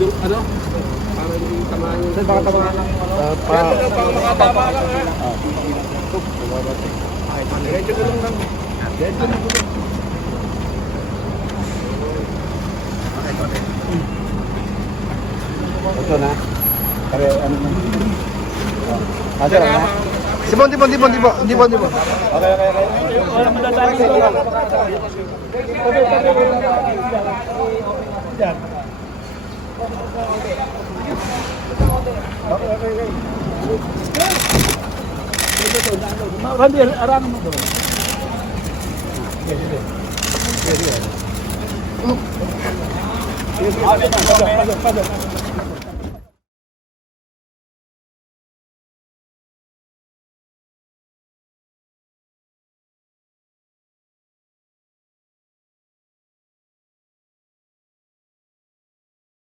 Ano? Para yung tamaan yung... Sir, baka tamaan ng ano? Pang makatama lang ha. Diretso ko lang. Diretso na ko lang. Ito na. Kare, ano na? Sir, ano? Dibon. Okay. Wala madadali ko lang. Randy, arahan mo doon. Sige.